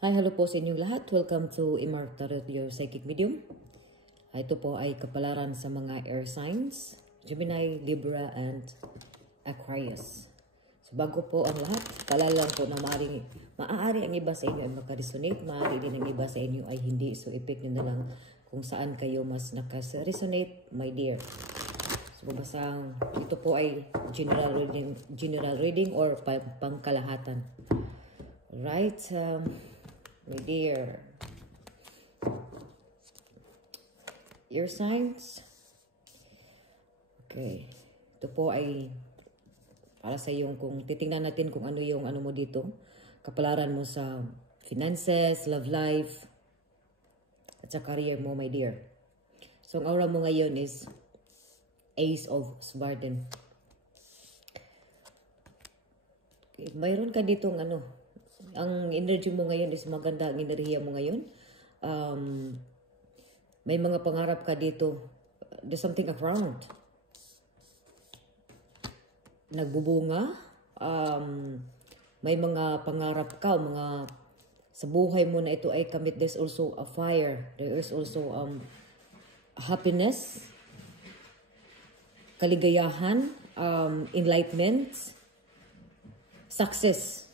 Hi, hello po sa inyong lahat. Welcome to Imar Tarot, your psychic medium. Ito po ay kapalaran sa mga air signs, Gemini, Libra, and Aquarius. So bago po ang lahat, palalang po na maaari ang iba sa inyo ay makaresonate, maaari din ang iba sa inyo ay hindi. So i-pick nyo na lang kung saan kayo mas nakaresonate, my dear. So babasang, ito po ay general reading or pangkalahatan. Right, my dear. Your signs. Okay. Ito po ay para sa yung kung titingnan natin kung ano yung ano mo dito. Kapalaran mo sa finances, love life, at sa career mo, my dear. So, ang aura mo ngayon is Ace of Swords. Okay. Mayroon ka ditong ano, ang energy mo ngayon is maganda, ang enerhiya mo ngayon. May mga pangarap ka dito. There's something around. Nagbubunga. May mga pangarap ka, mga sa buhay mo na ito ay kamit. There's also a fire. There is also happiness, kaligayahan, enlightenment, success.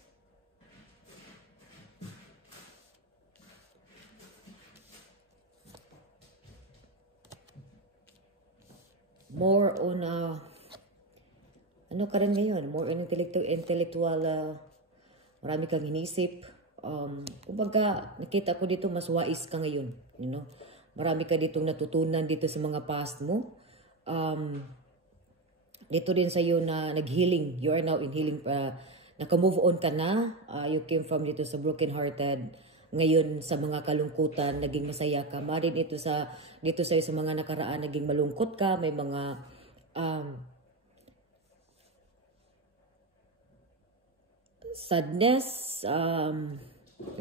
More on ano ka rin ngayon? More on intellectual, marami kang inisip. Kumbaga, nakita ko dito, mas wais ka ngayon. You know? Marami ka ditong natutunan dito sa mga past mo. Dito din sa iyo na nag-healing. You are now in healing. Naka-move on ka na. You came from dito sa broken-hearted. Ngayon sa mga kalungkutan, naging masaya ka. Marin ito dito sa mga nakaraan, naging malungkot ka. May mga sadness. Ang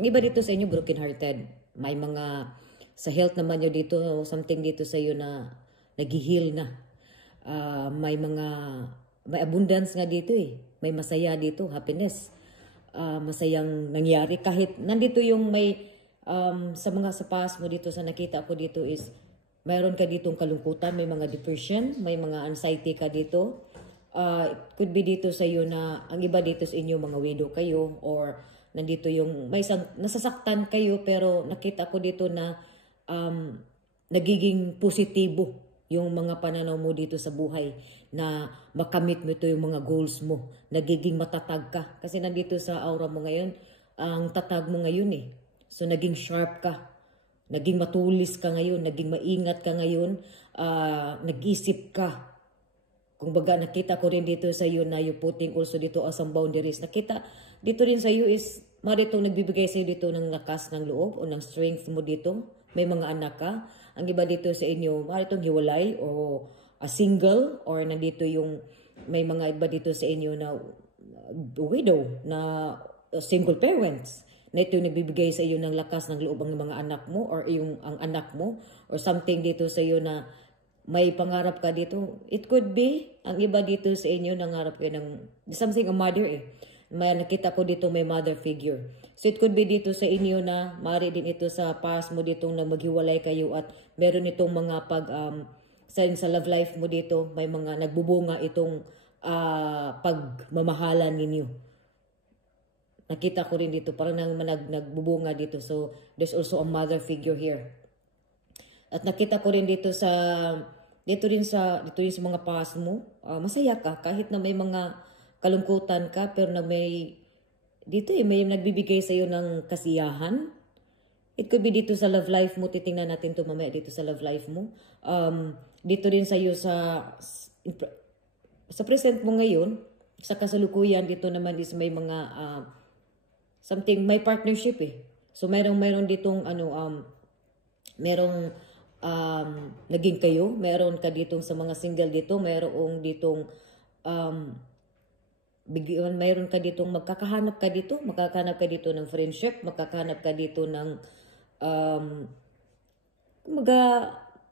iba dito sa inyo, broken-hearted. May mga, sa health naman nyo dito, something dito sa iyo na nag-heal na. May abundance nga dito eh. May masaya dito, happiness. Masayang nangyari kahit nandito yung may sa past mo dito, sa nakita ko dito is mayroon ka ditong kalungkutan, may mga depression, may mga anxiety ka dito. It could be dito sa iyo na ang iba dito sa inyo mga widow kayo, or nandito yung may isang nasasaktan kayo, pero nakita ko dito na nagiging positibo yung mga pananaw mo dito sa buhay, na makamit mo ito yung mga goals mo, nagiging matatag ka. Kasi nandito sa aura mo ngayon, ang tatag mo ngayon eh. So naging sharp ka, naging matulis ka ngayon, naging maingat ka ngayon, nag-isip ka. Kung baga nakita ko rin dito sa iyo na you putting also dito as some boundaries. Nakita dito rin sa iyo is maritong nagbibigay sa iyo dito ng lakas ng loob o ng strength mo dito. May mga anak ka. Ang iba dito sa inyo, maritong hiwalay o a single, or nandito yung may mga iba dito sa inyo na widow, na single parents. Na ito yung nagbibigay sa iyo ng lakas ng loob ang mga anak mo, or ang anak mo, or something dito sa iyo na may pangarap ka dito. It could be, ang iba dito sa inyo, nangarap kayo ng something, a mother eh. May nakita ko dito may mother figure. So it could be dito sa inyo na mari din ito sa past mo ditong na maghiwalay kayo, at meron itong mga sa love life mo dito, may mga nagbubunga itong pagmamahalan ninyo. Nakita ko rin dito, parang nagbubunga dito. So there's also a mother figure here. At nakita ko rin dito dito rin sa mga past mo, masaya ka kahit na may mga kalungkutan ka, pero na may nagbibigay sa iyo ng kasiyahan. It could be dito sa love life mo, titingnan natin to mamaya dito sa love life mo. Dito rin sa iyo sa present mo ngayon, sa kasalukuyan dito naman is may mga something, may partnership eh. So meron ditong merong naging kayo, meron ka ditong sa mga single dito, meron ditong mayroon ka ditong magkakahanap ka dito ng friendship, magkakahanap ka dito ng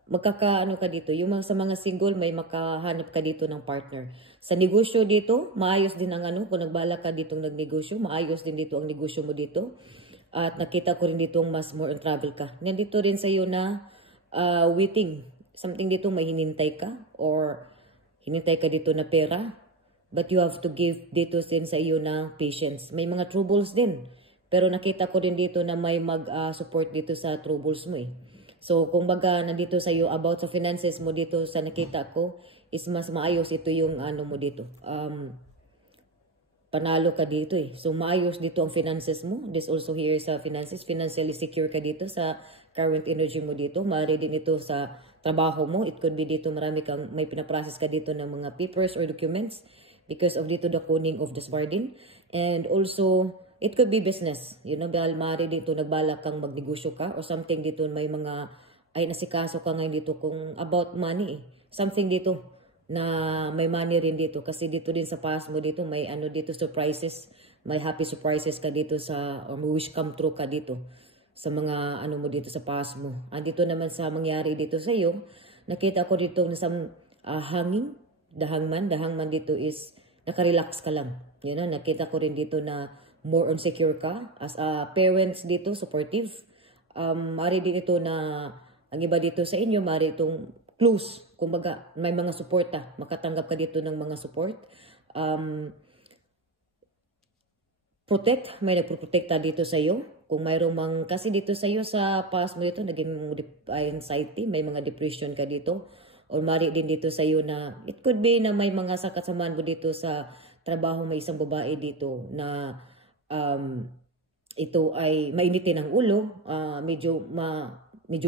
magkakaano ka dito. Yung sa mga single, may makahanap ka dito ng partner. Sa negosyo dito, maayos din ang kung nagbala ka ditong nagnegosyo, maayos din dito ang negosyo mo dito. At nakita ko rin dito mas more on travel ka. Nandito rin sa iyo na waiting. Something dito may hinintay ka or hinintay ka dito na pera. But you have to give dito din sa iyo na patience. May mga troubles din. Pero nakita ko din dito na may mag-support dito sa troubles mo eh. So, kung baga nandito sa iyo about sa finances mo dito sa nakita ko, is mas maayos ito yung ano mo dito. Panalo ka dito eh. So, maayos dito ang finances mo. This also here sa finances. Financially secure ka dito sa current energy mo dito. Maaari din ito sa trabaho mo. It could be dito may pinaprocess ka dito ng mga papers or documents because of dito the coning of the Spardin. And also, it could be business. You know, dahil maaari dito nagbalak kang magnegosyo ka or something dito may mga ay nasikaso ka ngayon dito kung about money eh. Something dito na may money rin dito kasi dito din sa past mo dito may ano dito surprises, may happy surprises ka dito sa or may wish come true ka dito sa mga ano mo dito sa past mo. Andito naman sa mangyari dito sa iyo, nakita ko dito na some hanging, the hangman dito is naka-relax ka lang. You know, nakita ko rin dito na more on secure ka as a parents dito, supportive. Mari din ito na ang iba dito sa inyo, mari itong close. Kumbaga, may mga suporta. Makatanggap ka dito ng mga support. Protect. May nagproprotekta dito sa iyo. Kung mayroong kasi dito sa iyo sa past mo dito, naging anxiety, may mga depression ka dito. Or mari din dito sa iyo na, it could be na may mga sakasamaan mo dito sa trabaho, may isang babae dito na ito ay mainitin ang ulo, medyo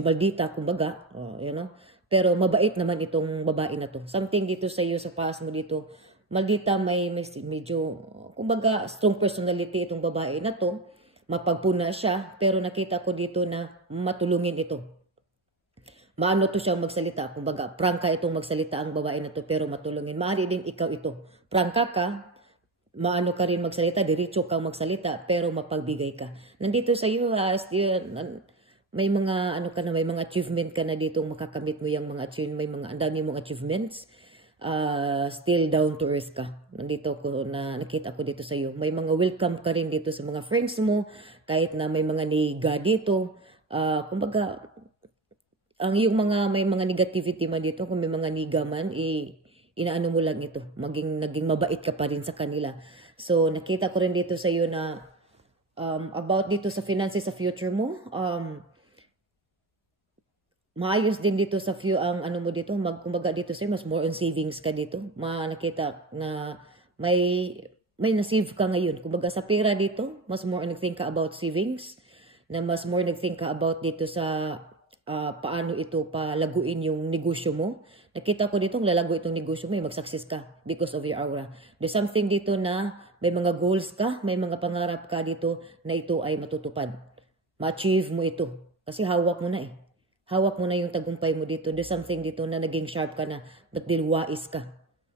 maldita, kumbaga, you know. Pero mabait naman itong babae na to. Something dito sa iyo, sa past mo dito, maldita, may medyo, kumbaga, strong personality itong babae na to. Mapagpuna siya, pero nakita ko dito na matulungin ito. Maano to siya magsalita, kumbaga, prangka itong magsalita ang babae na to, pero matulungin. Maaari din ikaw ito. Prangka ka, maano ka rin magsalita, diretso kang magsalita, pero mapagbigay ka. Nandito sa iyo, may mga ano ka na, may mga achievement ka na dito makakamit mo yung mga achievement, may mga andami mong achievements. Still down to earth ka. Nandito ko na nakita ko dito sa iyo. May mga welcome ka rin dito sa mga friends mo, kahit na may mga niga dito. Kumbaga, ang yung may mga negativity man dito, kung may mga niga man, inaano mo lang ito. Naging mabait ka pa rin sa kanila. So, nakita ko rin dito sa iyo na about dito sa finances sa future mo, maayos din dito sa ang ano mo dito, kumbaga dito sa'yo, mas more on savings ka dito. Nakita na may na-save ka ngayon. Kumbaga sa pera dito, mas more on nag-think ka about savings, na mas more nag-think ka about dito sa paano ito palaguin yung negosyo mo. Nakita ko dito, lalago itong negosyo mo, mag-success ka because of your aura. There's something dito na may mga goals ka, may mga pangarap ka dito na ito ay matutupad. Ma-achieve mo ito. Kasi hawak mo na eh. Hawak mo na yung tagumpay mo dito. There's something dito na naging sharp ka na, but din wais ka.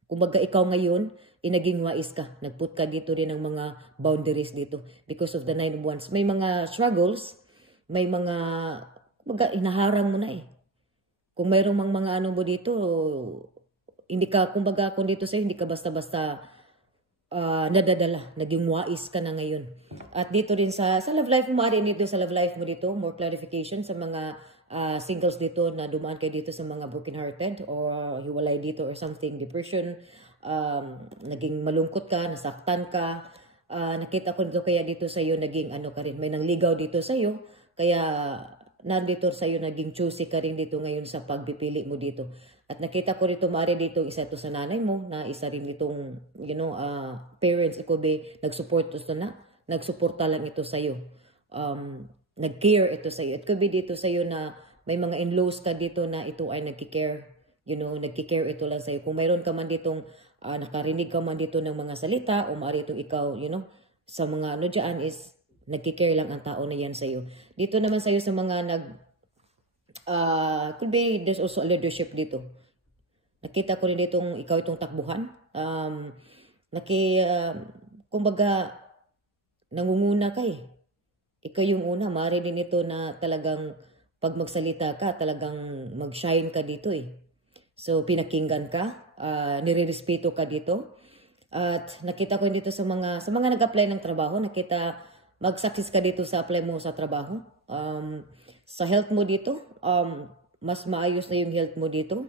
Kumbaga ikaw ngayon, naging wais ka. Nagput ka dito rin ng mga boundaries dito because of the 9 of Wands. May mga struggles, may mga, kumbaga inaharang mo na eh. Kung mayroong mga ano mo dito, hindi ka, kumbaga kung dito sa'yo, hindi ka basta-basta nadadala. Naging wais ka na ngayon. At dito rin sa love life mo, maaari dito sa love life mo dito, more clarification sa mga singles dito na dumaan kayo dito sa mga broken-hearted or hiwalay dito or something, depression, naging malungkot ka, nasaktan ka, nakita ko dito kaya dito sa iyo naging ano ka rin, may nangligaw dito sa iyo, kaya nandito sa iyo naging choosy ka rin dito ngayon sa pagpipili mo dito. At nakita ko dito, maaari dito isa to sa nanay mo, na isa rin ditong, you know, parents, ikaw ba, nagsuporta lang ito sa iyo. Nag-care ito sa iyo. It could be dito sa iyo na may mga in-laws ka dito na ito ay nagki-care. You know, nagki-care ito lang sa iyo. Kung mayroon ka man ditong, nakarinig ka man dito ng mga salita, o maaari itong ikaw, you know, sa mga ano dyan is, nagki-care lang ang tao na yan sa iyo. Dito naman sa iyo sa mga could be, there's also a leadership dito. Nakita ko rin ditong, ikaw itong takbuhan. Kumbaga, nangunguna ka eh. Ikaw yung una, maaari din ito na talagang pag magsalita ka, talagang mag-shine ka dito eh. So, pinakinggan ka, nire-respeto ka dito. At nakita ko dito sa mga nag-apply ng trabaho, nakita mag-success ka dito sa apply mo sa trabaho. Sa health mo dito, mas maayos na yung health mo dito.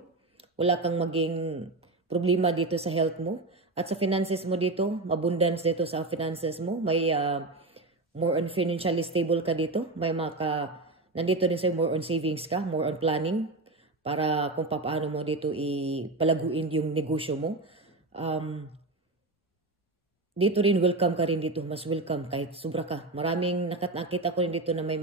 Wala kang maging problema dito sa health mo. At sa finances mo dito, abundance dito sa finances mo. May more on financially stable ka dito. May nandito din sa'yo more on savings ka, more on planning. Para kung paano mo dito ipalaguin yung negosyo mo. Dito rin welcome ka rin dito, mas welcome kahit sobra ka. Maraming nakita ko rin dito na may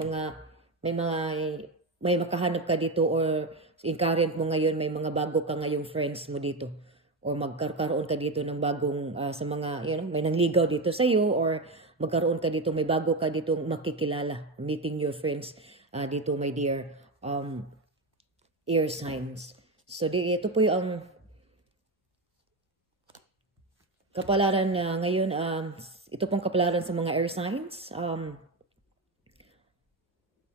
makahanap ka dito or in current mo ngayon may mga bago ka ngayong friends mo dito or magkaroon ka dito ng bagong sa mga may nanligaw dito sa iyo or magkaroon ka dito may bago ka dito makikilala, meeting your friends dito my dear air signs. So ito po yung kapalaran na ngayon, ito pong kapalaran sa mga air signs,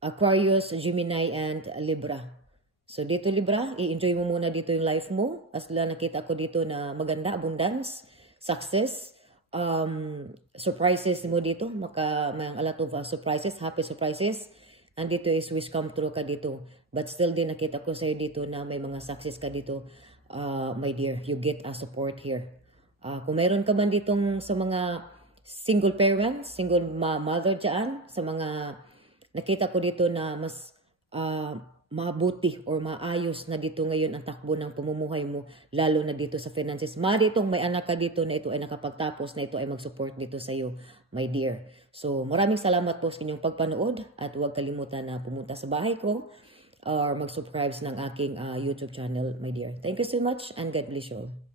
Aquarius, Gemini, and Libra. So dito Libra, i-enjoy mo muna dito yung life mo. As nakita ko dito na maganda, abundance, success, surprises mo dito. May a lot of surprises, happy surprises. And dito is wish come true ka dito. But still din nakita ko sa'yo dito na may mga success ka dito, my dear. You get a support here. Kung mayroon ka man ditong sa mga single parents, single mother dyan, sa mga nakita ko dito na mas mabuti or maayos na dito ngayon ang takbo ng pamumuhay mo, lalo na dito sa finances. Ditong may anak ka dito na ito ay nakapagtapos, na ito ay mag-support dito sa iyo, my dear. So maraming salamat po sa inyong pagpanood at huwag kalimutan na pumunta sa bahay ko or mag-subscribe ng aking YouTube channel, my dear. Thank you so much and God bless you all.